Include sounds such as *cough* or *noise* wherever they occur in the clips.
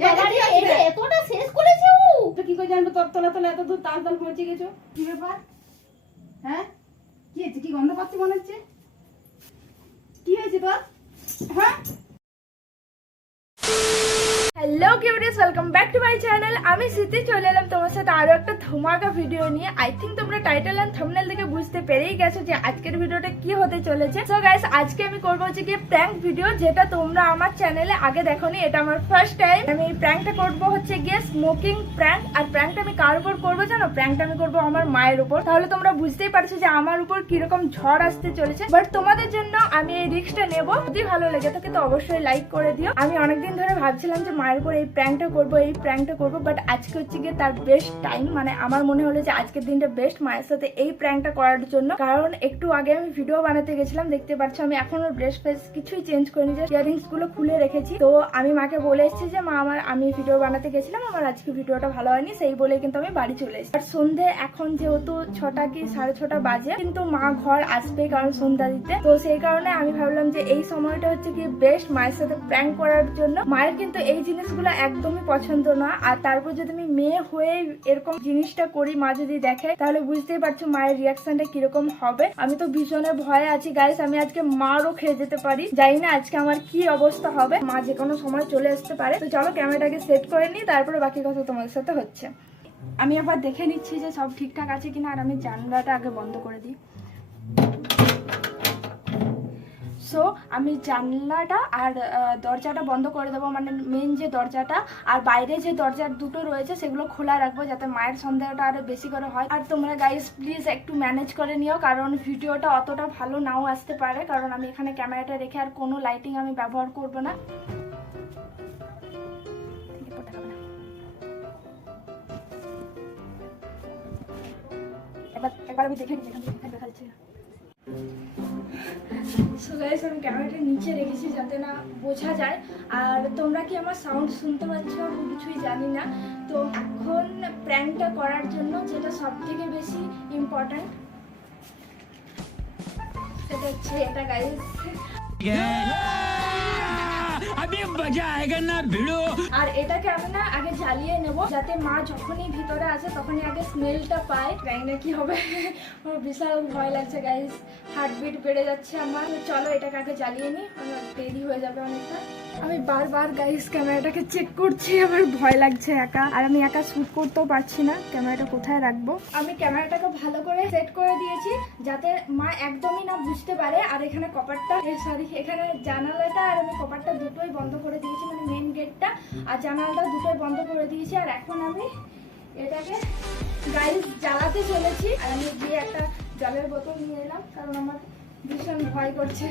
এতটা শেষ করেছে ও। তো কি করে জানব? তোর তলা তলা এত দূর তাল তাল পৌঁছে গেছো কি ব্যাপার? হ্যাঁ? কি হয়েছে? কি গন্ধ পাচ্ছি মনে হচ্ছে? কি হয়েছে তোর? হ্যাঁ? Hello curious welcome back to my channel আমি স্মৃতি, চলে এলাম তোমার সাথে আরও একটা ধমাকা ভিডিও নিয়ে। আই থিঙ্ক তোমরা টাইটেল এন্ড থাম্বনেল থেকে বুঝতে পেরেই গেছো যে আজকের ভিডিওটা কি হতে চলেছে। সো গাইস আজকে আমি করব হচ্ছে কি প্র্যাঙ্ক ভিডিও যেটা তোমরা আমার চ্যানেলে আগে দেখোনি। এটা আমার ফার্স্ট টাইম আমি এই প্র্যাঙ্কটা করব হচ্ছে গিয়ে স্মোকিং প্র্যাঙ্ক আর প্র্যাঙ্কটা আমি কার উপর করব জানো? প্র্যাঙ্কটা আমি করব আমার মায়ের উপর। তাহলে তোমরা বুঝতেই পারছ যে আমার উপর কীরকম ঝড় আসতে চলেছে। বাট তোমাদের জন্য আমি এই রিস্কটা নেব। যদি ভালো লেগে থাকে তো অবশ্যই লাইক করে দিও। আমি অনেকদিন ধরে ভাবছিলাম যে মায়ের উপর এই প্র্যাঙ্কটা করব, এই প্র্যাঙ্কটা করব বাট আজকে হচ্ছে গিয়ে তার বেস্ট টাইম মানে আমার মনে হলো যে আজকের দিনটা বেস্ট মায়ের সাথে এই প্র্যাঙ্কটা করার জন্য। কারণ একটু আগে আমি ভিডিও বানাতে গেছিলাম, দেখতে পাচ্ছ, আমি এখনও ড্রেস ফ্রেস কিছুই চেঞ্জ করিনি যে ইয়ারিংসগুলো খুলে রেখেছি। তো আমি মাকে বলে এসেছি যে, মা, আমার, আমি ভিডিও বানাতে গেছিলাম, আমার আজকে ভিডিওটা ভালো হয়নি, সেই বলে কিন্তু আমি বাড়ি চলে এসেছি। আর সন্ধে এখন যেহেতু ছটা কি সাড়ে ছটা বাজে, কিন্তু মা ঘর আসবে কারণ সন্ধ্যা দিতে। তো সেই কারণে আমি ভাবলাম যে এই সময়টা হচ্ছে কি বেস্ট মায়ের সাথে প্র্যাঙ্ক করার জন্য। মায়ের কিন্তু এই জিনিসগুলো একদমই পছন্দ না। আর তারপর যদি আমি মেয়ে হয়ে এরকম জিনিসটা করি, মা যদি দেখে, তাহলে বুঝতেই পারছ মায়ের রিয়াকশনটা কীরকম হবে। আমি তো ভীষণের ভয়ে আছি গাইস আমি আজকে মারও খেয়ে যেতে পারি। জানি না আজকে আমার কি অবস্থা হবে। মা যে কোনো সময় চলে আসতে পারে। তো চলো ক্যামেরাটাকে সেট করে নিই, তারপরে বাকি কথা তোমাদের সাথে হচ্ছে। আমি আবার দেখে নিচ্ছি যে সব ঠিকঠাক আছে কিনা, আর আমি জানলাটা আগে বন্ধ করে দিই। সো আমি জানলাটা আর দরজাটা বন্ধ করে দেবো। মানে মেন যে দরজাটা আর বাইরে যে দরজার দুটো রয়েছে, সেগুলো খোলা রাখব যাতে মায়ের সন্দেহটা আরও বেশি করে হয়। আর তোমরা গাইস প্লিজ একটু ম্যানেজ করে নিও, কারণ ভিডিওটা অতটা ভালো নাও আসতে পারে। কারণ আমি এখানে ক্যামেরাটা রেখে আর কোনো লাইটিং আমি ব্যবহার করব না। আমি দেখে এখান দেখাচ্ছি সো গাইস আমি ক্যামেরাটা নিচে রেখেছি যাতে না বোঝা যায়। আর তোমরা কি আমার সাউন্ড শুনতে পাচ্ছ? আমি কিছুই জানি না। তো এখন প্র্যাঙ্কটা করার জন্য যেটা সব থেকে বেশি ইম্পর্ট্যান্ট সেটা হচ্ছে এটা গাইস अभी मजा आएगा ना भिड़ो আর এটাকে আমি না আগে জ্বালিয়ে নেব যাতে মা যখনই ভিতরে আসে তখনই আগে স্মেলটা পায় জানি না কি হবে আমার বিশাল ভয় লাগছে গাইস হার্টবিট বেড়ে যাচ্ছে আমার তো চলো এটাকে আগে জ্বালিয়ে নিই আমার দেরি হয়ে যাবে অনেকটা আমি বারবার গাইস ক্যামেরাটাকে চেক করছি, আমার ভয় লাগছে একা। আর আমি একা শুট করতেও পারছি না, ক্যামেরাটা কোথায় রাখব? আমি ক্যামেরাটাকে ভালো করে সেট করে দিয়েছি, যাতে মা একদমই না বুঝতে পারে, আর এখানে কপারটা সরি এখানে জানালাটা আর আমি কপারটা দুটোই বন্ধ করে দিয়েছি মানে মেন গেটটা আর জানালাটা দুটোই বন্ধ করে দিয়েছি, আর এখন আমি এটাকে গাইস জ্বালাতে চলেছি। আর আমি গিয়ে একটা জলের বোতল নিয়ে এলাম, কারণ আমার ভীষণ ভয় করছে।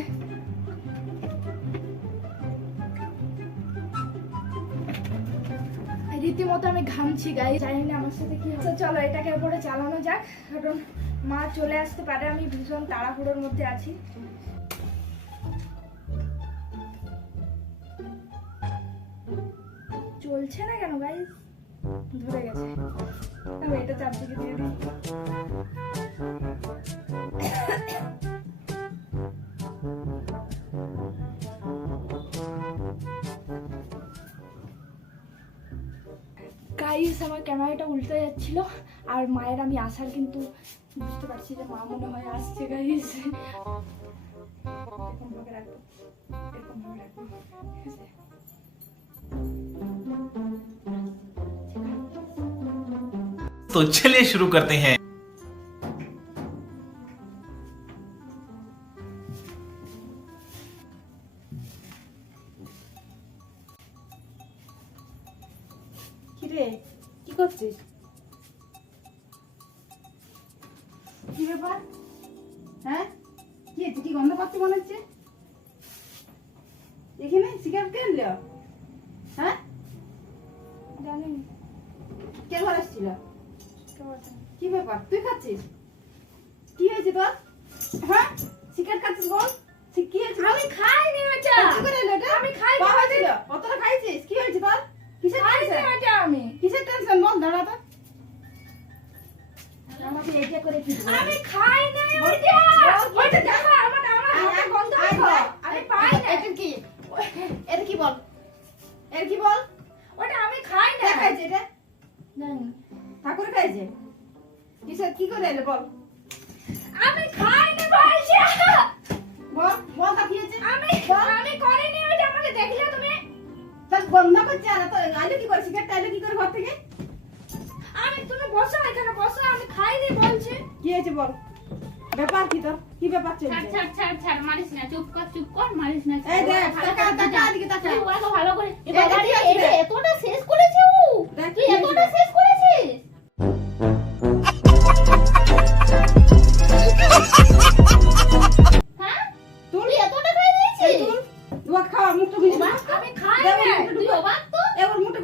রীতিমতো আমি ঘামছি গাই জানি না আমার সাথে কি হবে চলো এটাকে উপরে চালানো যাক। কারণ মা চলে আসতে পারে, আমি ভীষণ তাড়াহুড়োর মধ্যে আছি। চলছে না কেন গাই ধরে গেছে। এটা চারদিকে দিয়ে দিই। গাইস আমার ক্যামেরাটা উল্টে যাচ্ছিল আর মায়ের আমি আসার কিন্তু বুঝতে পারছি যে মা মনে হয় আসছে গাইস এরকম ভাবে রাখবো এরকম ভাবে রাখবো ঠিক আছে तो चलिए शुरू करते हैं কিরে কি করছিস? কি ব্যাপার? হ্যাঁ? কি হয়েছে? কি গন্ধ পাচ্ছি মনে হচ্ছে? এখানে সিগারেট কে আনলো? হ্যাঁ? জানি কে ঘর আসছিল। কি ব্যাপার? তুই খাচ্ছিস? কি হয়েছে তোর? হ্যাঁ? সিগারেট খাচ্ছিস বল? কি হয়েছে? আমি খাইনি ওটা কি করে আমি খাইনি বাবা ছিল। কতটা খাইছিস? কি হয়েছে তোর? কিসের টেনশন এটা আমি। কিসের টেনশন বল দাঁড়া আমাকে এইটা করে কি আমি খাই না ওইটা। ওইটা দেখা আমার আমার হাতে গন্ধ আমি পাই না এটা কি? এর কি বল? এর কি বল? ওটা আমি খাই না খাইছে এটা? জানি। ঠাকুর খাইছে? কিসের কি করে এলে বল। আমি খাই না বলছি বল বল তা কি হয়েছে। আমি আমি করিনি ওইটা আমাকে দেখলে তুমি? তার বন্ধ করছে আর তো আইলো কি করে? সিগারেট আইলো কি করে ঘর থেকে? আমি তুমি বসো এখানে বসো আমি খাইনি বলছি। কি হয়েছে বল? ব্যাপার কি তোর? কি ব্যাপার ছাড় চলছে? ছাড় ছাড় ছাড় মারিস না চুপ কর চুপ কর মারিস না এই দেখ ভালো টাকা করে টাকা দিকে টাকা তুই ওকে ভালো করে এ বাবা রে, আছে এই রে, রে? এতটা শেষ করেছে ও। তুই এতটা শেষ করেছিস?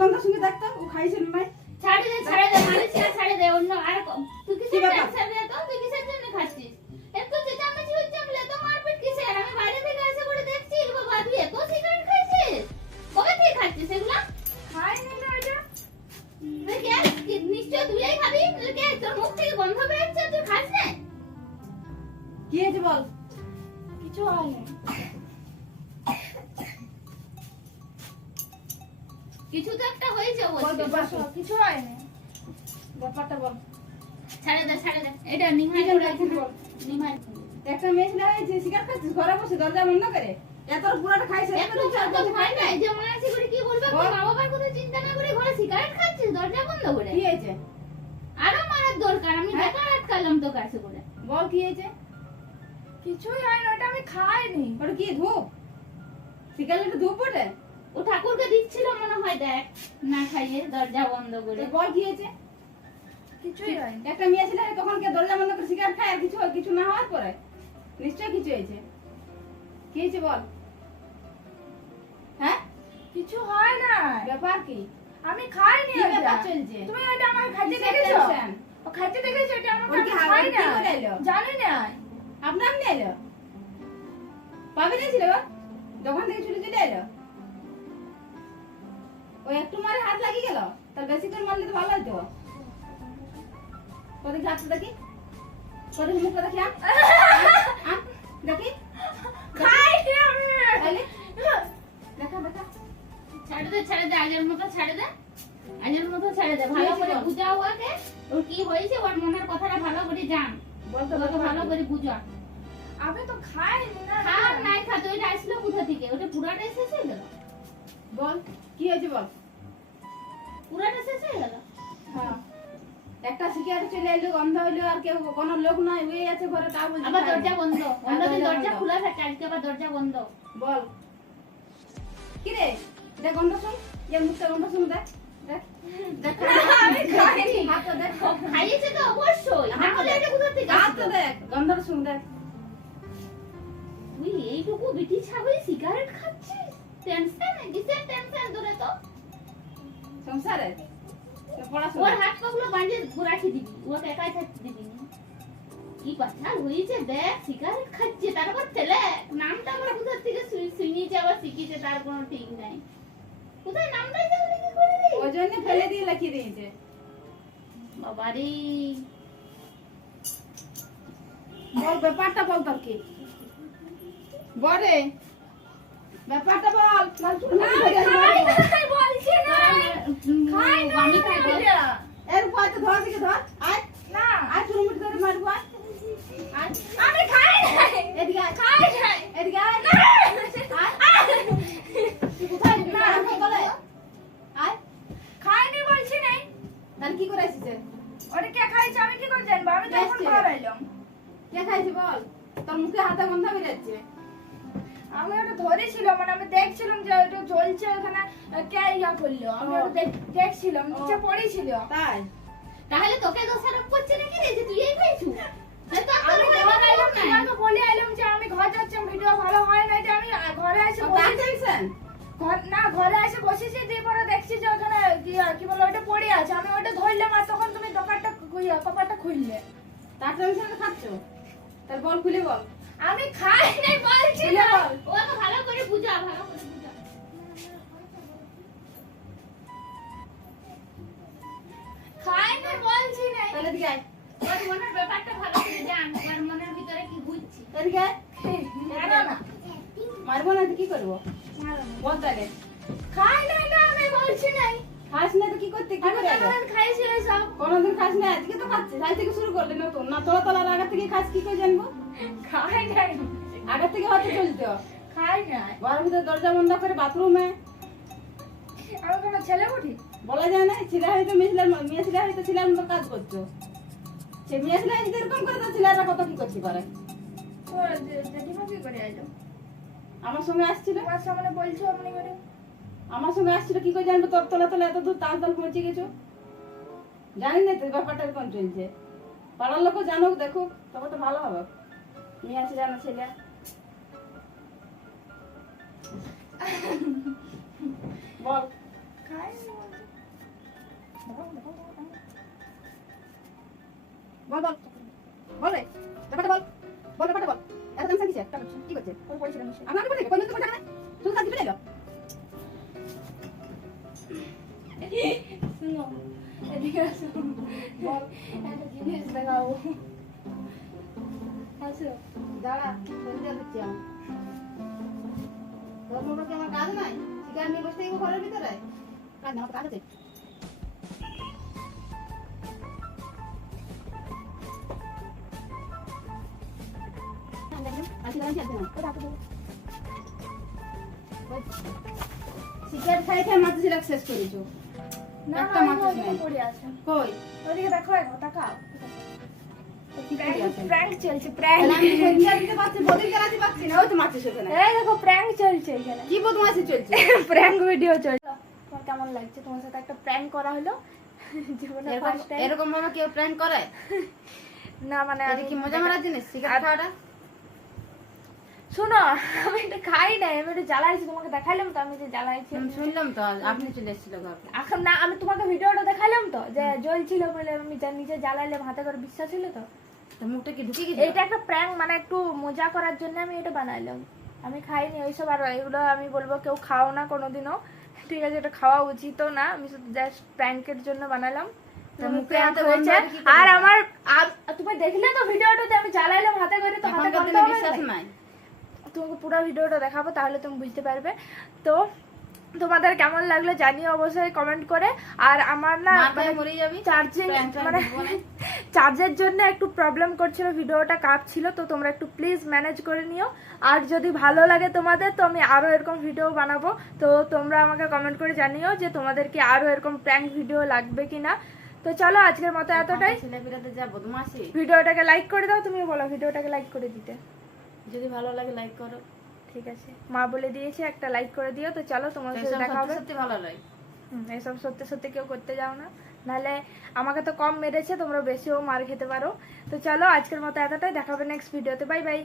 গন্ধ সঙ্গে দেখতো ও খাইছে নাই। ছাড়ে দে ছাড়ে দে মারিস না ছাড়ে দে অন্য আর তুই কি? টেনশন তো তুই কি কিসের জন্য খাচ্ছিস? এত চেঁচামেচি হচ্ছে আমি এত মারপিট কিসের? আমি বাইরে থেকে এসে করে দেখছি বাবা তুই এত সিগারেট খাইছিস? কবে থেকে খাচ্ছিস এগুলা? খাইনি না তুই কে? নিশ্চয় তুইই খাবি? তুই কে? তোর মুখ থেকে গন্ধ বেরোচ্ছে তুই খাস না? কি হয়েছে বল? কিছু হয়নি কিছু তো একটা হয়েছে কিছু হয়নি। ব্যাপারটা বল। ছাড়ে দে ছাড়ে দে। এটা নিমাই কি বল। নিমাই। একটা মেয়ে ছেলে হয়েছে সিগারেট খাচ্ছিস ঘরে বসে দরজা বন্ধ করে। পুরাটা খাইছে এত চার বছর ভয় খাই নাই যে মনে আছে করে কি বলবে মা বাবার কথা চিন্তা না করে ঘরে সিগারেট খাচ্ছিস দরজা বন্ধ করে? কি হয়েছে? আরও মারার দরকার আমি হ্যাঁ? বেকার আটকালাম তো কাছে করে। বল কি হয়েছে? কিছুই হয়নি ওটা আমি খাইনি। ওটা কি ধূপ? সিগারেট ধূপ ওঠে? ও ঠাকুরকে দিচ্ছিল মনে হয় দেখ না খাইয়ে দরজা বন্ধ করে। বল কি হয়েছে? কিছুই হয়নি। একটা মেয়ে ছেলে তখন কে দরজা বন্ধ করে সিগারেট খায় আর কিছু কিছু না হওয়ার পরে? নিশ্চয় কিছু হয়েছে। কি হয়েছে বল? হ্যাঁ? কিছু হয় না ব্যাপার কি? আমি খাইনি ব্যাপার চলছে? তুমি ওটা আমাকে খাইতে দেখেছ? ও খাইতে দেখেছ এটা আমাকে আমি খাই না জানি না। আপনার নিয়ে এলো? পাবে নিয়েছিল দোকান থেকে ছুটে চলে এলো? ওই একটু মারে হাত লাগিয়ে গেল? তার বেশি করে মারলে তো ভালো হতো কোথায় হাতটা দেখি। কোথায় মুখটা দেখি দেখি। খাইনি তাহলে? দেখা দেখা। ছাড়ে দে ছাড়ে দে আগের মতো ছাড়ে দে। আগের মতো ছেড়ে দে ভালো করে। বুঝাও ওকে। ওর কি হয়েছে ওর মনের কথাটা ভালো করে জান। বল তো ভালো করে বুঝা। আমি তো খাইনি না। খা নাই খা তো এটা আসলো কোথা থেকে? ওটা পুরাটা হয়ে গেল বল কি হয়েছে বল? পুরাটা শেষ হয়ে গেল? হ্যাঁ। একটা চলে এলো গন্ধ হইল আর কেউ কোনো লোক নাই হয়ে আছে ঘরে তা বলছে আবার দরজা বন্ধ। অন্যদিন দরজা খোলা থাকে আজকে আবার দরজা বন্ধ। বল। কি রে গন্ধ শুন। যে মুখটা গন্ধ শুন দেখ দেখ। দেখ। আমি খাইনি। হাতটা দেখ। খাইয়েছে তো অবশ্যই। দেখ। কোথা থেকে? দেখ। গন্ধটা শুন দেখ। তুই এইটুকু বিটি ছাগল সিগারেট খাচ্ছিস? টেনশন কিসের টেনশন তোরে তো সংসারে ওর হাত পাগুলো বাঁধে রাখি দিবি ওকে একাই থাকতে দিবি কি কথা হয়েছে দেখ সিগারেট খাচ্ছে তারপর ছেলে। নামটা আমরা কোথা থেকে শুনি- শুনিয়েছে আবার শিখিয়েছে তার কোনো ঠিক নাই। কোথায় নামটাই তাহলে কি করে রে ওই জন্য ফেলে দিয়ে লিখিয়ে দিয়েছে। বাবারে বল ব্যাপারটা বল তোর কি বলে ব্যাপারটা বল। খাই। বলছি না খাই না আমি। এর উপর তো ধর দিকে ধর। আয়। না। আয় চুল মুঠি ধরে মারবো আমি খাই নাই। এদিকে খাই নাই। এদিকে আয়। না। কোথায়? যাবি? না। বলে। আয়। খাইনি বলছি নাই। তাহলে কি করে আসিস? ওটা কে খাইছে? আমি কি করে জানব? আমি Tasty. ঘর এলাম। কে খাইছে বল? তোর মুখে হাতে গন্ধ বেরোচ্ছে আমি ওটা ধরেছিল মানে আমি দেখছিলাম যে ওটা জ্বলছে ওখানে কে ইয়া করল? আমি ওটা দেখ- দেখছিলাম নিচে পড়েছিল। তাই? তাহলে তোকে দোষারোপ করছে নাকি রে যে তুই এই আমি ঘরে এলাম নাই তোমাকে বলে এলাম যে আমি ঘর যাচ্ছি ভিডিও ভালো হয় না এটা আমি ঘরে এসে বসেছি টেনশন না ঘরে এসে বসেছি দিয়ে পরে দেখছি যে ওখানে কি কি বলে ওটা পড়ে আছে। আমি ওটা ধরলাম আর তখন তুমি দোকানটা কপাটটা খুললে। তার টেনশনে খাচ্ছ? তার বল খুলে বল। আমি খাই নাই বলছি না। বল। ওকে ভালো করে বুঝা ভালো করে বুঝা। খাই নাই বলছি না। তাহলে এদিকে আয়। ওর মনের ব্যাপারটা ভালো করে জান ওর মনের ভিতরে কি ঘুরছে এদিকে আয়। না না। মারবো না তো কি করব? বল তাহলে। খাই নাই না আমি বলছি নাই খাস না তো কি করতে কি করে তো খাইছিল সব। কোনোদিন খাস না আজকে তো খাচ্ছিস আজ থেকে শুরু করলি নতুন। না তোলা তোলার আগে থেকে খাস কি করে জানব? খাই নাই। আগে থেকে হয়তো চলতো। খাই নাই। ঘরের ভিতরে দরজা বন্ধ করে বাথরুমে আমি কোনো ছেলে উঠি বলা যায় না ছেলে হয়তো মেয়ে ছেলের মেয়ে ছেলে হয়তো ছেলের মতো কাজ করছ সে মেয়ে ছেলে যদি এরকম করে তো ছেলেরা কত কি করতে পারে? তো জেঠিমা কি করে আইলো? আমার সঙ্গে আসছিল। তোমার সামনে বলছো আপনি করে? আমার সঙ্গে আসছিল কি করে জানব? তোর তোলা তোলা এত দূর তাল তাল পৌঁছে গেছো? জানি না তো ব্যাপারটা এরকম চলছে পাড়ার লোকও জানুক দেখুক তবে তো ভালো হবে। মেয়ে ছেলে না ছেলে বল বল বল বল রে ব্যাপারটা বল বল ব্যাপারটা বল এত টেনশন কিসের কি করছে ওর পরিচয় নিশ্চয় আপনার বলে কোন শুধু কাজ পেলে শুনো এদিকে আসো বল একটা জিনিস দেখাবো আসো দাঁড়া সন্ধ্যা দিচ্ছি আমি তোর মোটর কি আমার কাজ নাই শিকার নিয়ে বসে থাকব ঘরের ভিতরে? কাজ না কাজ আছে। শিকার খাই খাই মাছ ছিল শেষ করেছ। না একটা আছে। কই? ওদিকে দেখো একবার তাকাও আছে প্র্যাঙ্ক চলছে প্র্যাঙ্ক আমি সন্ধ্যা দিতে পারছি বদিন চালাতে পারছি না। ওই তো মাছ সেখানে। এই দেখো প্র্যাঙ্ক চলছে এখানে। কি বদমাশি চলছে? *laughs* প্র্যাঙ্ক ভিডিও চলছে। কেমন লাগছে? তোমার সাথে একটা প্র্যাঙ্ক করা হলো? *laughs* জীবনে ফার্স্ট টাইম এরকম ভাবে কেউ প্র্যাঙ্ক করে? *laughs* না মানে এটা কি মজা মারার জিনিস? সিগারেট খাওয়াটা? শোনো আমি এটা খাই নাই আমি এটা জ্বালাইছি তোমাকে দেখাইলাম তো আমি যে জ্বালাইছি। শুনলাম তো আপনি চলে এসেছিল এখন না আমি তোমাকে ভিডিওটা দেখাইলাম তো যে জ্বলছিল বলে আমি নিজে জ্বালাইলাম হাতে করে বিশ্বাস ছিল তো? মুখটা কি ঢুকে গেছে? এটা একটা প্র্যাঙ্ক মানে একটু মজা করার জন্য আমি এটা বানাইলাম। আমি খাইনি ওইসব আর এগুলো আমি বলব কেউ খাও না কোনোদিনও। ঠিক আছে এটা খাওয়া না আমি শুধু জাস্ট প্র্যাঙ্কের জন্য বানালাম। আর আমার তুমি দেখলে তো ভিডিওটাতে আমি জ্বালাইলাম হাতে করে তো হাতে দিনে হবে তোমাকে পুরো ভিডিওটা দেখাবো তাহলে তুমি বুঝতে পারবে। তো তোমাদের কেমন লাগল জানিও অবশ্যই কমেন্ট করে। আর আমার না মাথায় মরে যাবি চার্জিং মানে চার্জের *laughs* জন্য একটু প্রবলেম করছিল ভিডিওটা কাঁপছিল তো তোমরা একটু প্লিজ ম্যানেজ করে নিও। আর যদি ভালো লাগে তোমাদের তো আমি আরও এরকম ভিডিও বানাবো। তো তোমরা আমাকে কমেন্ট করে জানিও যে তোমাদের কি আরও এরকম প্র্যাঙ্ক ভিডিও লাগবে কি না তো চলো আজকের মতো এতটাই। ভিডিওটাকে লাইক করে দাও তুমি বলো ভিডিওটাকে লাইক করে দিতে। যদি ভালো লাগে লাইক করো। ঠিক আছে। মা বলে দিয়েছে একটা লাইক করে দিও তো চলো তোমার সাথে দেখা হবে। সত্যি ভালো লাগে এসব সত্যি সত্যি কেউ করতে যাও না। নাহলে আমাকে তো কম মেরেছে তোমরা বেশিও মার খেতে পারো। তো চলো আজকের মতো এতটাই দেখাবে নেক্সট ভিডিওতে বাই বাই